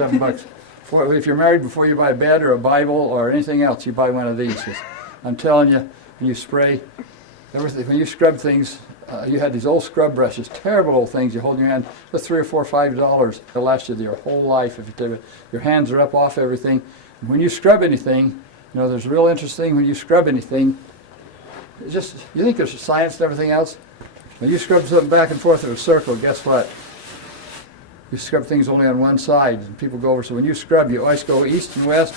$7. If you're married, before you buy a bed or a Bible or anything else, you buy one of these. I'm telling you, when you spray everything, when you scrub things, you had these old scrub brushes, terrible old things you hold in your hand, for $3 or $4 or $5. They'll last you your whole life if you do it. Your hands are up off everything. And when you scrub anything, there's real interesting when you scrub anything. It's just, you think there's science and everything else? When you scrub something back and forth in a circle, guess what? You scrub things only on one side, and people go over. So when you scrub, you always go east and west,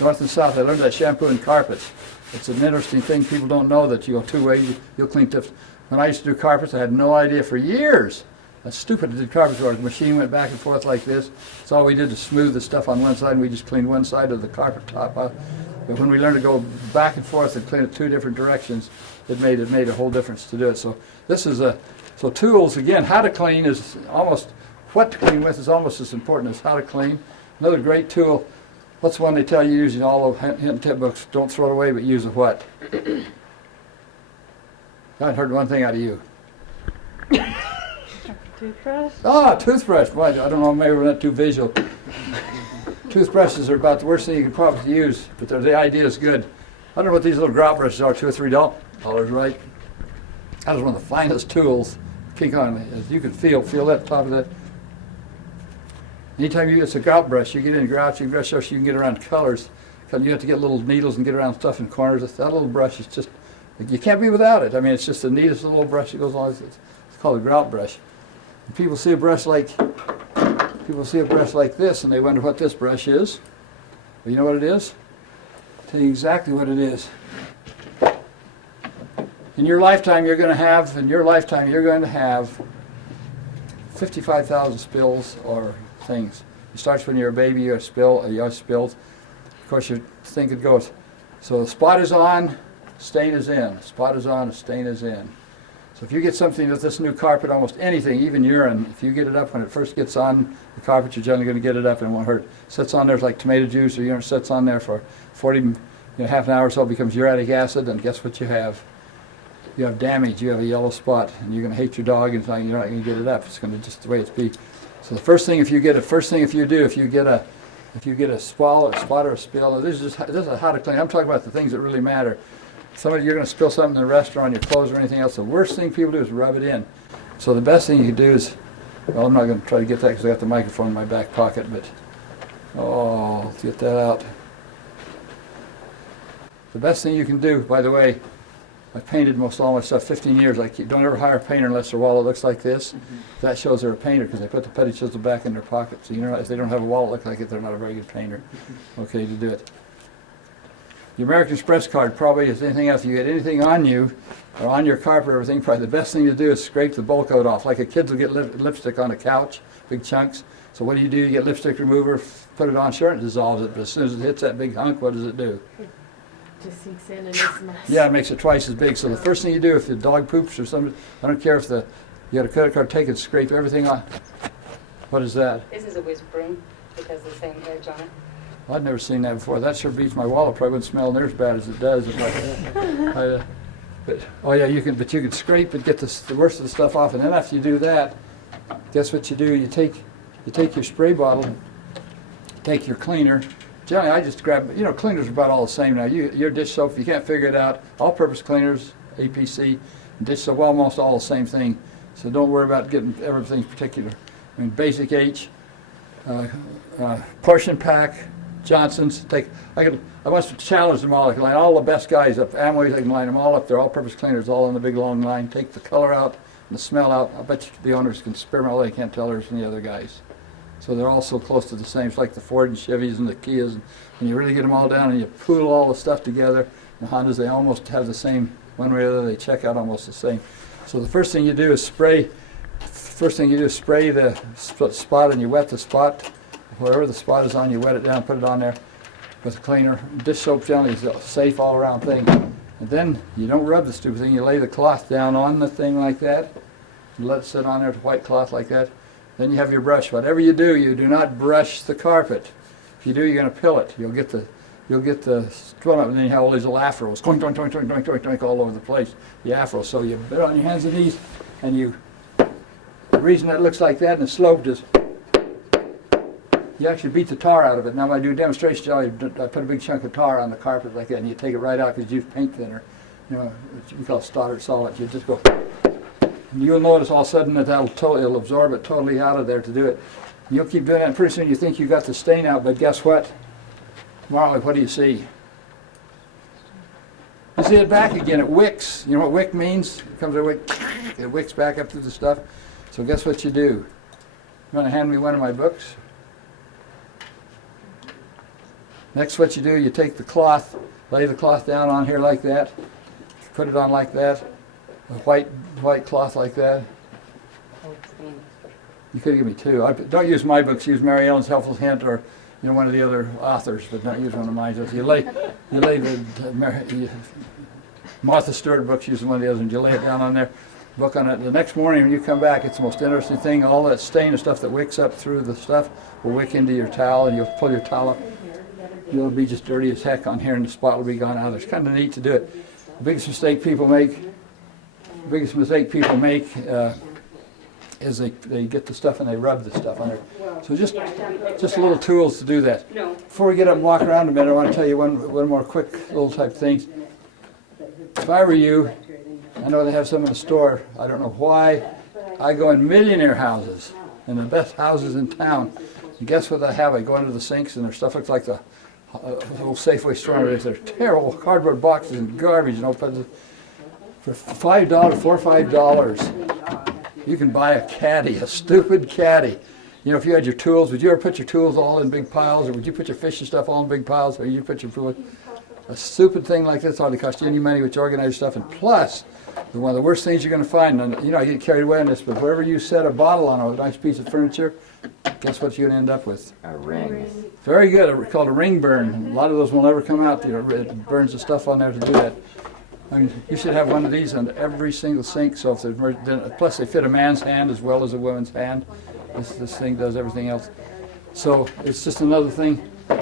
north and south. I learned that shampoo and carpets. It's an interesting thing. People don't know that you go two ways. You'll clean tips. When I used to do carpets, I had no idea for years. That's stupid. I did carpets where the machine went back and forth like this. That's all we did to smooth the stuff on one side, and we just cleaned one side of the carpet top out. But when we learned to go back and forth and clean it two different directions, it made a whole difference to do it. So this is so tools again. How to clean is almost. What to clean with is almost as important as how to clean. Another great tool, what's one they tell you using all the hint and tip books? Don't throw it away, but use a what? I heard one thing out of you. Toothbrush? Ah, toothbrush. Boy, I don't know, maybe we're not too visual. Toothbrushes are about the worst thing you can probably use, but the idea is good. I don't know what these little grout brushes are, $2 or $3, right? That is one of the finest tools. Kick on, as you can feel that top of that. Anytime it's a grout brush, you get in grouts, you brush so you can get around colors. You have to get little needles and get around stuff in corners. That little brush is just, you can't be without it. I mean, it's just the neatest little brush that goes along. It's called a grout brush. And people see a brush like this, and they wonder what this brush is. Well, you know what it is? I'll tell you exactly what it is. In your lifetime, you're going to have 55,000 spills or things. It starts when you're a baby, you have spills. Of course, you think it goes. So the spot is on, stain is in. Spot is on, stain is in. So if you get something with this new carpet, almost anything, even urine, if you get it up when it first gets on the carpet, you're generally going to get it up and it won't hurt. It sits on there like tomato juice or urine, sits on there for 40, half an hour or so, it becomes uric acid, and guess what you have? You have damage, you have a yellow spot, and you're going to hate your dog, and you're not going to get it up. It's going to just the way it's be. So the first thing if you get a spot or a spill, this is how to clean. I'm talking about the things that really matter. You're going to spill something in a restaurant, your clothes or anything else. The worst thing people do is rub it in. So the best thing you can do is, well, I'm not going to try to get that because I got the microphone in my back pocket, but let's get that out. The best thing you can do, by the way, I painted most all my stuff 15 years. Don't ever hire a painter unless their wallet looks like this. That shows they're a painter because they put the petty chisel back in their pocket. So if they don't have a wallet look like it, they're not a very good painter. Okay, to do it. The American Express card probably is anything else. If you get anything on you or on your carpet or everything, probably the best thing to do is scrape the bowl coat off. Like a kid will get lipstick on a couch, big chunks. So what do? You get lipstick remover, put it on, sure it dissolves it, but as soon as it hits that big hunk, what does it do? Just sinks in and it's a mess. Yeah, it makes it twice as big. So the first thing you do if the dog poops or something, I don't care if you got a credit card, take it, scrape everything off. What is that? This is a whisk broom. It has the same edge on it. I'd never seen that before. That sure beats my wallet. Probably wouldn't smell near as bad as it does. You can scrape and get the worst of the stuff off. And then after you do that, guess what you do? You take your spray bottle, take your cleaner. Generally, I just grab, cleaners are about all the same now. Your dish soap, if you can't figure it out, all-purpose cleaners, APC, dish soap, almost all the same thing. So don't worry about getting everything particular. I mean, Basic H, portion pack, Johnson's. I must have challenged them all. I can line all the best guys up. Amway's, I can line them all up. They're all-purpose cleaners, all in the big long line. Take the color out and the smell out. I bet you the owners can experiment all they can't tell there's any other guys. So they're all so close to the same. It's like the Ford and Chevys and the Kias. And when you really get them all down and you poodle all the stuff together, the Hondas, they almost have the same, one way or the other, they check out almost the same. So the first thing you do is spray the spot, and you wet the spot. Wherever the spot is on, you wet it down, put it on there with a cleaner. Dish soap generally is a safe all around thing. And then you don't rub the stupid thing, you lay the cloth down on the thing like that, and let it sit on there with a white cloth like that. Then you have your brush. Whatever you do not brush the carpet. If you do, you're going to pill it. You'll get the swell up, and then you have all these little afros, doink, doink, doink, doink, doink, doink, doink, all over the place. The afro. So you put it on your hands and knees, and the reason that looks like that and it's sloped is You actually beat the tar out of it. Now when I do demonstration jelly, I put a big chunk of tar on the carpet like that, and you take it right out because you use paint thinner. You know, we call it stoddard solid. You just go, and you'll notice all of a sudden that it'll absorb it totally out of there to do it. And you'll keep doing that, and pretty soon you think you got the stain out, but guess what? Marley, what do you see? You see it back again. It wicks. You know what wick means? It comes a wick. It wicks back up through the stuff. So guess what you do? You want to hand me one of my books? Next, what you do, you take the cloth, lay the cloth down on here like that, put it on like that, a white cloth like that. You could give me two. Don't use my books. Use Mary Ellen's Helpful Hint or one of the other authors, but don't use one of mine. You lay the Martha Stewart books. Use one of the others, and you lay it down on there. Book on it. The next morning when you come back, it's the most interesting thing. All that stain and stuff that wicks up through the stuff will wick into your towel, and you'll pull your towel up. You'll be just dirty as heck on here, and the spot will be gone out. It's kind of neat to do it. The biggest mistake people make is they get the stuff and they rub the stuff on there. So just little tools to do that. Before we get up and walk around a minute, I want to tell you one more quick little type things. If I were you, I know they have some in the store. I don't know why. I go in millionaire houses, in the best houses in town. And guess what I have? I go into the sinks and their stuff looks like the little Safeway store. They're terrible cardboard boxes and garbage. For $5, $4 or $5, you can buy a caddy, a stupid caddy. If you had your tools, would you ever put your tools all in big piles, or would you put your fish and stuff all in big piles, or you put your food? A stupid thing like this ought to cost you any money with your organized stuff. And plus, one of the worst things you're going to find, and I get carried away on this, but wherever you set a bottle on a nice piece of furniture, guess what you're going to end up with? A ring. Very good. Called a ring burn. A lot of those will never come out. It burns the stuff on there to do that. I mean, you should have one of these on every single sink. So if plus they fit a man's hand as well as a woman's hand. This thing does everything else. So it's just another thing. I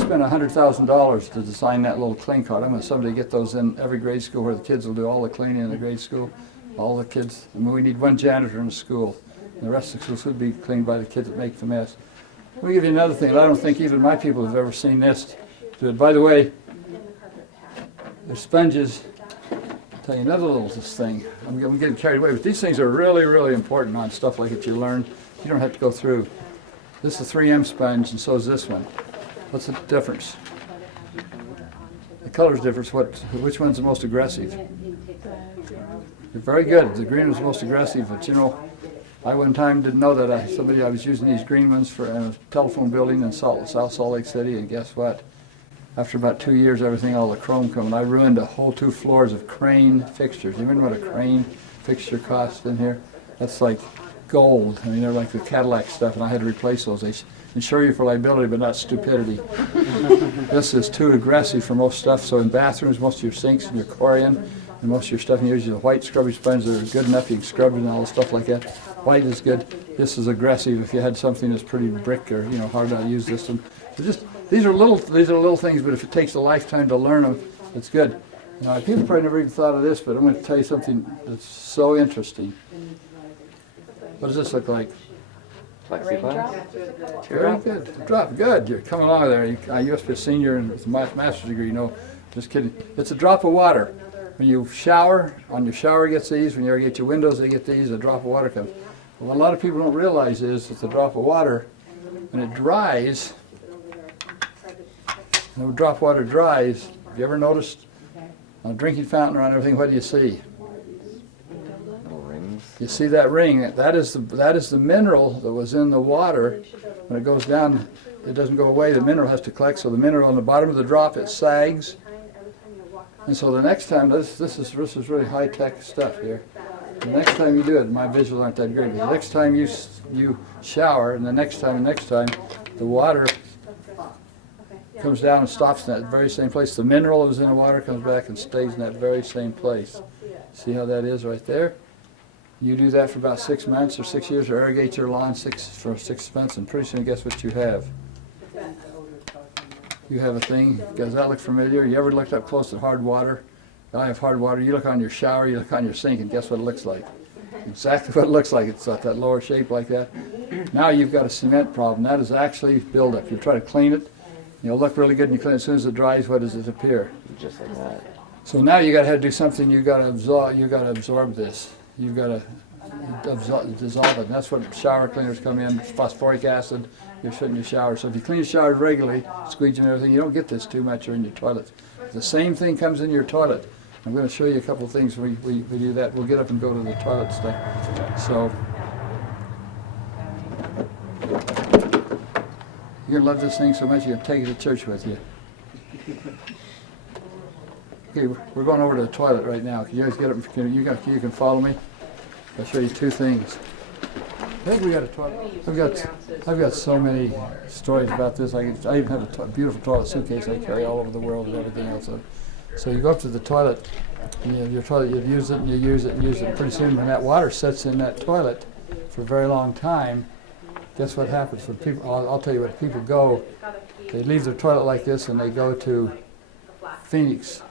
spent $100,000 to design that little clean card. I'm going to someday get those in every grade school where the kids will do all the cleaning in the grade school. All the kids. I mean, we need one janitor in the school. And the rest of the schools should be cleaned by the kids that make the mess. Let me give you another thing. I don't think even my people have ever seen this. By the way, there's sponges. I'll tell you another little thing. I'm getting carried away, but these things are really, really important on stuff like that you learn. You don't have to go through. This is a 3M sponge, and so is this one. What's the difference? The color's difference. Which one's the most aggressive? They're very good. The green was the most aggressive, but I one time didn't know that. I was using these green ones for a telephone building in South Salt Lake City, and guess what? After about 2 years, all the chrome coming, I ruined a whole 2 floors of crane fixtures. You remember what a crane fixture cost in here? That's like gold. I mean, they're like the Cadillac stuff, and I had to replace those. They insure you for liability, but not stupidity. This is too aggressive for most stuff. So in bathrooms, most of your sinks and your corian, and most of your stuff, and usually the white scrubby sponge that are good enough. You can scrub it and all the stuff like that. White is good. This is aggressive. If you had something that's pretty brick or hard to use this one. These are little things, but if it takes a lifetime to learn them, it's good. People probably never even thought of this, but I'm going to tell you something that's so interesting. What does this look like? Plexiglass? Very good. Drop. Good. You're coming along there. You must be a senior with a master's degree. Just kidding. It's a drop of water. When you shower, on your shower gets these. When you irrigate your windows, they get these. A drop of water comes. What a lot of people don't realize is it's a drop of water. When it dries, when a drop of water dries, have you ever noticed on a drinking fountain around everything, what do you see? Little rings. You see that ring? That is the mineral that was in the water. When it goes down, it doesn't go away. The mineral has to collect. So the mineral on the bottom of the drop, it sags. And so the next time, this is really high-tech stuff here. The next time you do it, my visuals aren't that great. But the next time you shower, and the next time, the water comes down and stops in that very same place. The mineral that was in the water comes back and stays in that very same place. See how that is right there? You do that for about 6 months or 6 years, or irrigate your lawn for 6 months, and pretty soon, guess what you have? You have a thing. Does that look familiar? You ever looked up close at hard water? I have hard water. You look on your shower, you look on your sink, and guess what it looks like? exactly what it looks like. It's got that lower shape like that. Now you've got a cement problem. That is actually buildup. You try to clean it, you'll look really good and you clean it. As soon as it dries, what does it appear? Just like that. So now you got to do something. You got to absorb. You got to absorb this. You've got to dissolve it. And that's what shower cleaners come in. Phosphoric acid. You put in your shower. So if you clean your showers regularly, squeegee and everything, you don't get this too much or in your toilets. The same thing comes in your toilet. I'm going to show you a couple of things we do that. We'll get up and go to the toilets thing. So you're going to love this thing so much you're going to take it to church with you. Okay, we're going over to the toilet right now. Can you guys get up? You can follow me. I'll show you two things. I think we got a toilet. I've got so many stories about this. I even have a beautiful toilet suitcase I carry all over the world and everything else. So you go up to the toilet, and you have your toilet, you use it and you use it and use it. Pretty soon when that water sits in that toilet for a very long time, guess what happens? When people, I'll tell you what, people go, they leave their toilet like this and they go to Phoenix.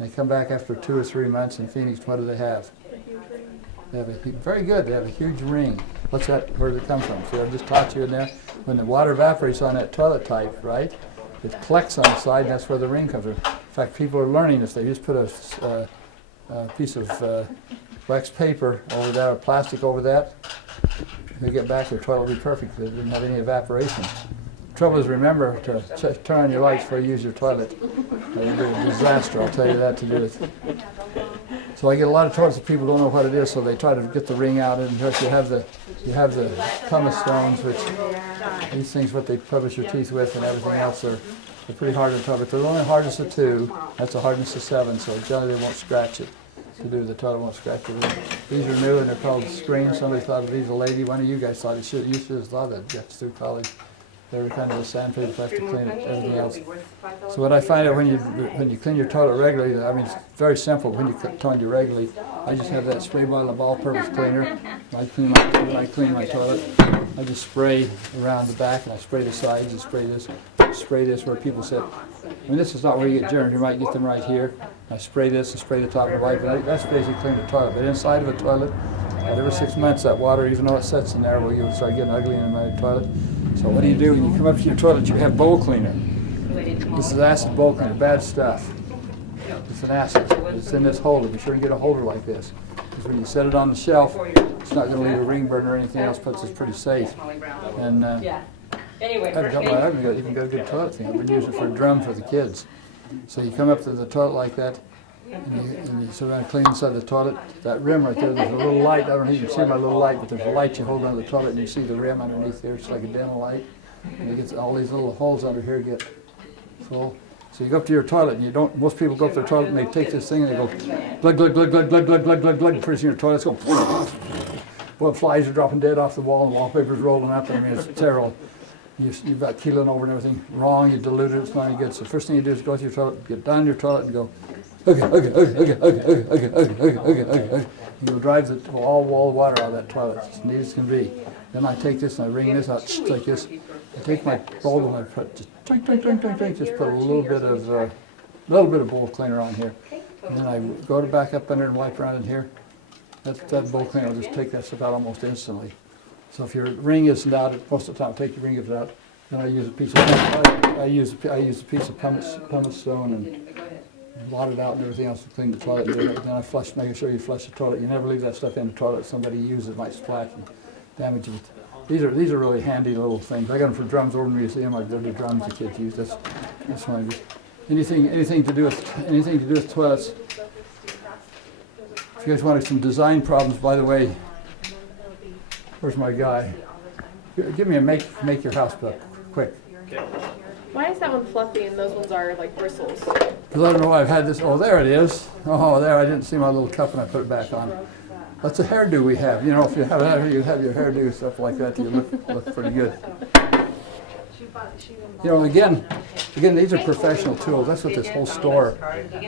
They come back after 2 or 3 months in Phoenix. What do they have? They have very good. They have a huge ring. What's that? Where did it come from? See, I just taught you in there. When the water evaporates on that toilet pipe, right? It collects on the side, and that's where the ring comes from. In fact, people are learning this. They just put a piece of wax paper over that, or plastic over that. They get back, their toilet will be perfect. They didn't have any evaporation. The trouble is, remember to turn on your lights before you use your toilet. It'll be a disaster, I'll tell you that, to do it. So I get a lot of toilets that people don't know what it is, so they try to get the ring out. And you have the pumice stones, which these things what they publish your teeth with, and everything else. They're pretty hard to toilet. They're only hardness of 2. That's a hardness of 7. So generally they won't scratch it. To do the toilet won't scratch it. These are new and they're called screens. Somebody thought of these. A lady, one of you guys thought you should have thought that. Gets through college. They were kind of a sandpaper, have to clean it, everything else. So what I find out when you clean your toilet regularly, I mean, it's very simple. When you clean it regularly, I just have that spray bottle of all-purpose cleaner. When I clean my toilet, I just spray around the back and I spray the sides and spray this where people sit. I mean, this is not where you get germs. You might get them right here. I spray this and spray the top of the wipe, and that's basically clean the toilet. But inside of a toilet, every 6 months, that water, even though it sits in there, you'll start getting ugly in my toilet. So what do you do when you come up to your toilet? You have bowl cleaner. This is acid bowl cleaner, bad stuff. It's an acid. It's in this holder. Be sure to get a holder like this. Because when you set it on the shelf, it's not going to leave a ring burn or anything else, but it's pretty safe. And I've even got a good toilet thing. I've been using it for a drum for the kids. So you come up to the toilet like that, and you sit around and clean inside the toilet. That rim right there, there's a little light. I don't know if you can see my little light, but there's a light you hold on the toilet and you see the rim underneath there. It's like a dental light. And it gets all these little holes under here get full. So you go up to your toilet and you don't, most people go up to their toilet and they take this thing and they go glug, glug, glug, glug, glug, glug, glug, glug, glug, and pretty soon your toilet's going well, flies are dropping dead off the wall and wallpaper's rolling up. I mean, it's terrible. You've got keeling over and everything wrong, you dilute it, it's not any good. So the first thing you do is go to your toilet, get down your toilet and go, you'll drive the all wall water out of that toilet, as neat as can be. Then I take this and I wring this out like this. I take my bowl and I put just just put a little bit of bowl cleaner on here. And then I go to back up under and wipe around in here. That bowl cleaner will just take that stuff out almost instantly. So if your ring isn't out, most of the time take your ring if it's out. Then I use a piece of pumice stone and blot it out and everything else to clean the toilet. And then I flush, making sure you flush the toilet. You never leave that stuff in the toilet. Somebody uses it, might splash and damage it. These are really handy little things. I got them for drums over in the museum. They're the drums the kids use. That's what I do. Anything to do with toilets. If you guys wanted some design problems, by the way, where's my guy? Give me a make your house book, quick. Why is that one fluffy and those ones are like bristles? Because I don't know why I've had this. Oh, there it is. Oh, there. I didn't see my little cup and I put it back on. That's a hairdo we have. You know, if you have that, you have your hairdo stuff like that. You look pretty good. You know, again, these are professional tools. That's what this whole store.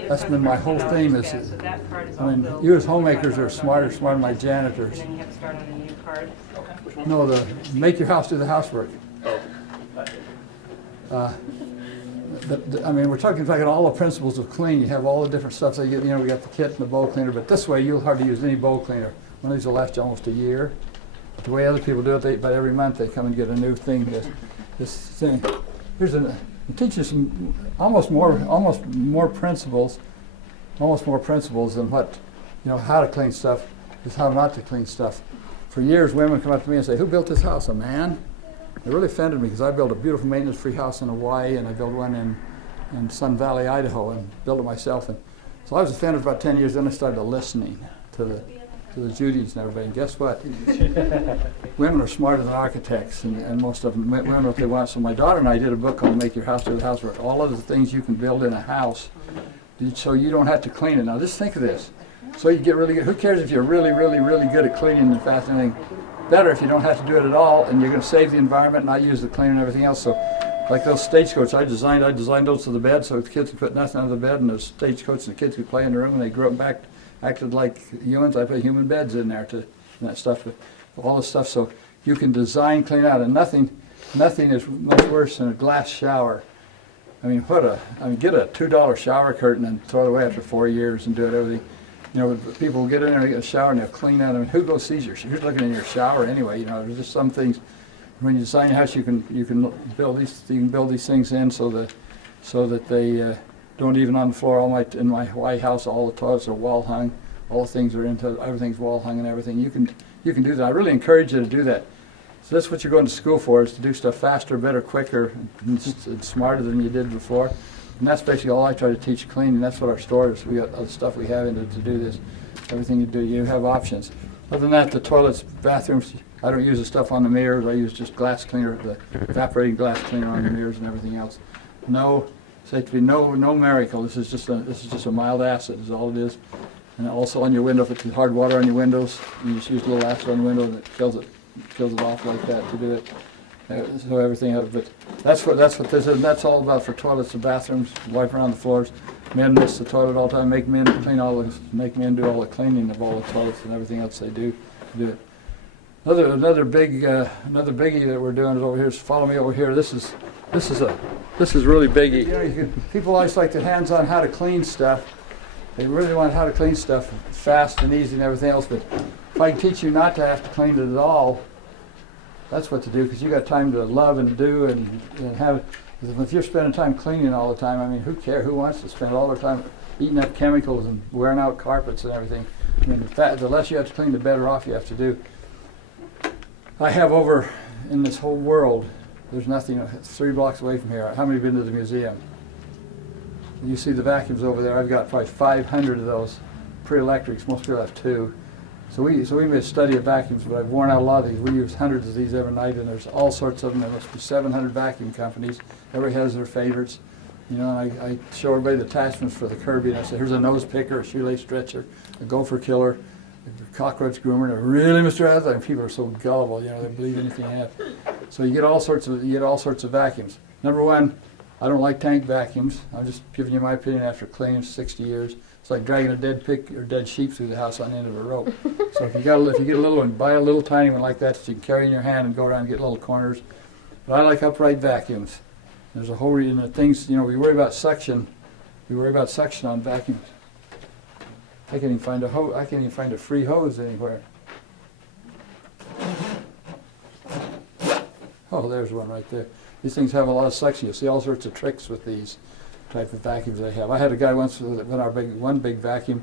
That's been my whole theme. I mean, you as homemakers are smarter than my janitors. No, make your house do the housework. I mean, we're talking all the principles of clean. You have all the different stuff. So we got the kit and the bowl cleaner, but this way you'll hardly use any bowl cleaner. one of these will last you almost a year. But the way other people do it, about every month they come and get a new thing. This thing. It teaches some almost more principles than what, how to clean stuff is how not to clean stuff. For years, women come up to me and say, "Who built this house? A man?" It really offended me because I built a beautiful maintenance-free house in Hawaii, and I built one in Sun Valley, Idaho, and built it myself. And so I was offended for about 10 years. Then I started listening to the Judys and everybody. And guess what? Women are smarter than architects, and most of them women know what they want. So my daughter and I did a book called "Make Your House to the House," where all of the things you can build in a house, so you don't have to clean it. Now just think of this. So you get really good. Who cares if you're really, really, really good at cleaning and fast and everything? Better if you don't have to do it at all, and you're going to save the environment, not use the cleaner and everything else. So, like those stagecoaches I designed those to the bed so the kids could put nothing under the bed, and those stagecoaches and the kids could play in the room, and they grew up back, acted like humans. I put human beds in there and that stuff, all this stuff. So you can design, clean out, and nothing is much worse than a glass shower. I mean, get a $2 shower curtain and throw it away after 4 years and do it everything. People will get in there and get a shower and they'll clean out. I mean, who goes sees who's looking in your shower anyway? There's just some things. When you design a house, you can build these things in so that they don't even on the floor. In my Hawaii house, all the toilets are wall hung. All the things are everything's wall hung and everything. You can do that. I really encourage you to do that. So that's what you're going to school for, is to do stuff faster, better, quicker, and smarter than you did before. And that's basically all I try to teach cleaning. That's what our store is. We got other stuff we have in it to do this. Everything you do, you have options. Other than that, the toilets, bathrooms, I don't use the stuff on the mirrors. I use just glass cleaner, the evaporating glass cleaner on the mirrors and everything else. No miracle. This is just a mild acid is all it is. And also on your window, if it's hard water on your windows, you just use a little acid on the window and it kills it off like that to do it. So everything, but that's what this is. And that's all about for toilets and bathrooms. Wipe around the floors. Men miss the toilet all the time. Make men do all the cleaning of all the toilets and everything else they do it. Another biggie that we're doing is over here. Is follow me over here. This is really biggie. People always like the hands-on how to clean stuff. They really want how to clean stuff fast and easy and everything else. But if I can teach you not to have to clean it at all, that's what to do, because you got time to love and do and have. If you're spending time cleaning all the time, I mean, who cares? Who wants to spend all their time eating up chemicals and wearing out carpets and everything? I mean, the less you have to clean, the better off you have to do. I have over in this whole world, there's nothing. It's 3 blocks away from here. How many have been to the museum? You see the vacuums over there. I've got probably 500 of those pre-electrics. Most people have 2. So we made a study of vacuums, but I've worn out a lot of these. We use hundreds of these every night, and there's all sorts of them. There must be 700 vacuum companies. Everybody has their favorites. And I show everybody the attachments for the Kirby, and I say, here's a nose picker, a shoelace stretcher, a gopher killer, a cockroach groomer. And really, Mr. Aslett, people are so gullible, they believe anything they have. So you get all sorts of vacuums. Number one, I don't like tank vacuums. I'm just giving you my opinion after cleaning 60 years. It's like dragging a dead pig or dead sheep through the house on the end of a rope. So if you get a little one, buy a little tiny one like that you can carry in your hand and go around and get little corners. But I like upright vacuums. There's a whole reason of things. We worry about suction. We worry about suction on vacuums. I can't even find a free hose anywhere. Oh, there's one right there. These things have a lot of suction. You'll see all sorts of tricks with these type of vacuums they have. I had a guy once with one big vacuum.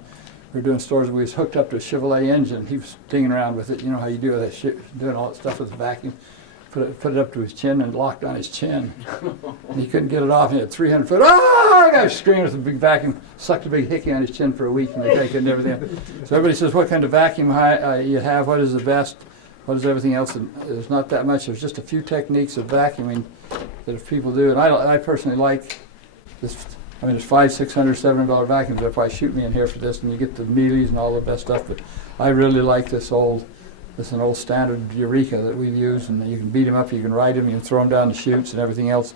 We were doing stores and we was hooked up to a Chevrolet engine. He was dinging around with it. You know how you do that doing all that stuff with the vacuum. Put it up to his chin and locked on his chin. And he couldn't get it off. He had 300 foot. Ah! The guy was screaming with a big vacuum, sucked a big hickey on his chin for a week, and the guy couldn't do everything. So everybody says, what kind of vacuum you have? What is the best? What is everything else? And there's not that much. There's just a few techniques of vacuuming that if people do, and I personally like this. I mean, there's $500, $600, $700 vacuums. They'll probably shoot me in here for this, and you get the mealies and all the best stuff. But I really like this an old standard Eureka that we've used, and you can beat them up, you can ride them, you can throw them down the chutes and everything else.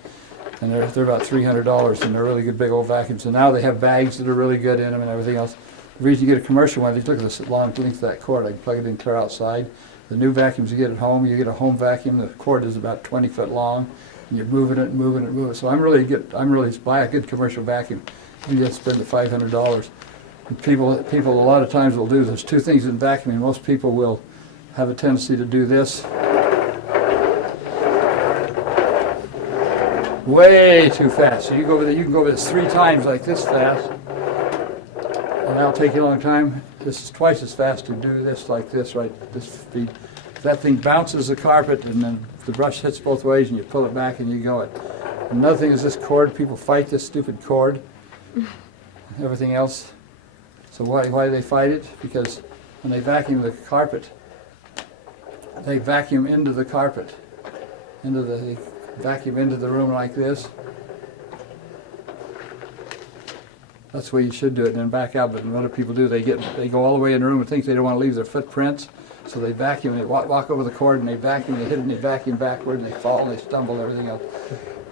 And they're about $300, and they're really good big old vacuums. And now they have bags that are really good in them and everything else. The reason you get a commercial one, look at this long length of that cord. I can plug it in clear outside. The new vacuums you get at home, you get a home vacuum. The cord is about 20 foot long, and you're moving it. So I'm really buy a good commercial vacuum. You just spend the $500. People a lot of times will do, there's two things in vacuuming. Most people will have a tendency to do this. Way too fast. So you can go with this 3 times like this fast, and that'll take you a long time. This is twice as fast to do this like this, right? This speed. That thing bounces the carpet, and then the brush hits both ways, and you pull it back, and you go it. Another thing is this cord. People fight this stupid cord. Everything else. So why do they fight it? Because when they vacuum the carpet, they vacuum into the carpet, they vacuum into the room like this. That's the way you should do it, and then back out. But what do people do? They go all the way in the room and think they don't want to leave their footprints, so they vacuum. They walk over the cord and they vacuum. They hit it and they vacuum backward and they fall and they stumble and everything else.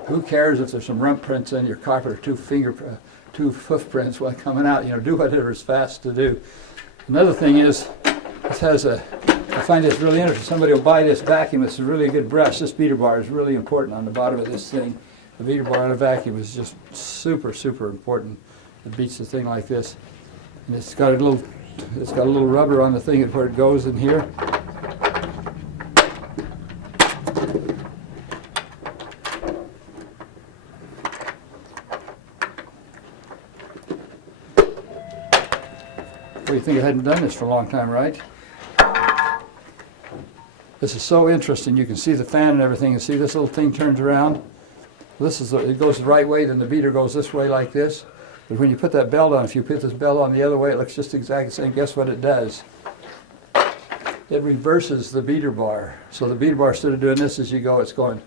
Who cares if there's some rump prints in your carpet or two footprints while coming out? You know, do whatever is fast to do. Another thing is, this has a. I find this really interesting. Somebody will buy this vacuum. It's a really good brush. This beater bar is really important on the bottom of this thing. The beater bar on a vacuum is just super, super important. It beats the thing like this. And it's got a little rubber on the thing where it goes in here. Well, you think I hadn't done this for a long time, right? This is so interesting. You can see the fan and everything. You see this little thing turns around. It goes the right way, then the beater goes this way like this. But when you put that belt on, if you put this belt on the other way, it looks just exactly the same. Guess what it does? It reverses the beater bar. So the beater bar, instead of doing this as you go, it's going.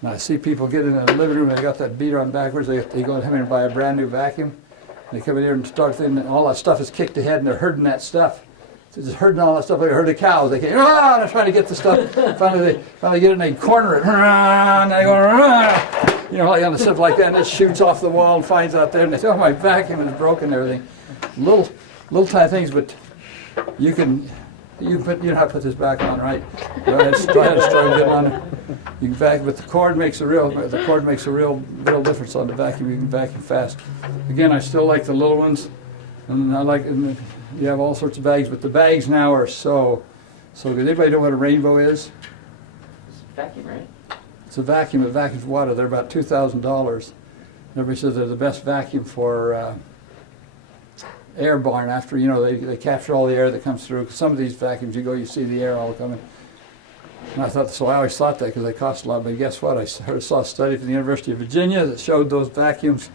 And I see people get in the living room and they got that beater on backwards. They go in and buy a brand new vacuum. And they come in here and start thinking and all that stuff is kicked ahead and they're herding that stuff. They're just herding all that stuff like a herd of cows. They came, they're trying to get the stuff. Finally they get it and they corner it. And they go, you know, like on the stuff like that, and it shoots off the wall and finds out there, and they say, "Oh, my vacuum is broken." And everything, little tiny things, but you can put, you know how to put this back on, right? Go ahead, start getting on it. You can vacuum, but the cord makes a real difference on the vacuum. You can vacuum fast. Again, I still like the little ones, and you have all sorts of bags, but the bags now are so good. Anybody know what a rainbow is? It's vacuum, right? It's a vacuum. It vacuums water. They're about $2,000. Everybody says they're the best vacuum for airborne. After, you know, they capture all the air that comes through. Some of these vacuums, you see the air all coming. And I always thought that because they cost a lot. But guess what? I saw a study from the University of Virginia that showed those vacuums,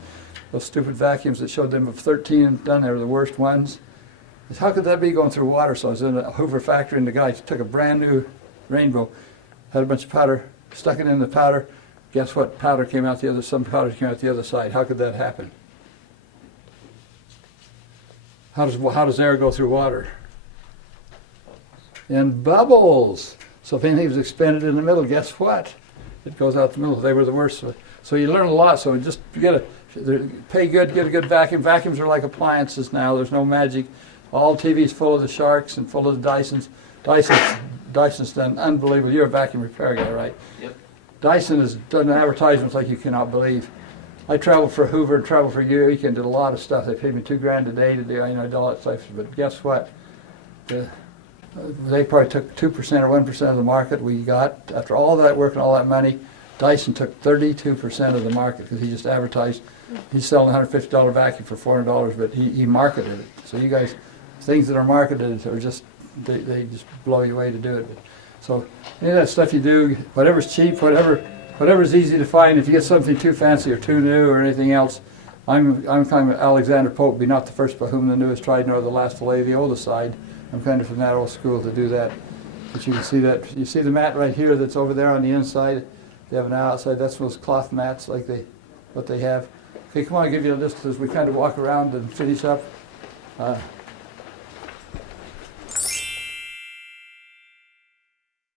those stupid vacuums that showed them of 13 done. They were the worst ones. How could that be going through water? So I was in a Hoover factory, and the guy took a brand new rainbow, had a bunch of powder, stuck it in the powder. Guess what? Some powder came out the other side. How could that happen? How does air go through water? In bubbles. So if anything was expanded in the middle, guess what? It goes out the middle. They were the worst. So you learn a lot. So just pay good, get a good vacuum. Vacuums are like appliances now. There's no magic. All TV's full of the Sharks and full of the Dysons. Dyson's done unbelievable. You're a vacuum repair guy, right? Yep. Dyson has done advertisements like you cannot believe. I traveled for Hoover and traveled for Eureka and did a lot of stuff. They paid me $2,000 a day to do, I did all that stuff. But guess what? They probably took 2% or 1% of the market we got. After all that work and all that money, Dyson took 32% of the market because he just advertised. He's selling a $150 vacuum for $400, but he marketed it. So you guys, things that are marketed are just, they just blow you away to do it. So any of that stuff you do, whatever's cheap, whatever's easy to find. If you get something too fancy or too new or anything else, I'm kind of Alexander Pope, be not the first by whom the new is tried, nor the last to lay the old aside. I'm kind of from that old school to do that. But you can see that. You see the mat right here that's over there on the inside. They have an outside. That's those cloth mats like what they have. Okay, come on, I'll give you a list as we kind of walk around and finish up.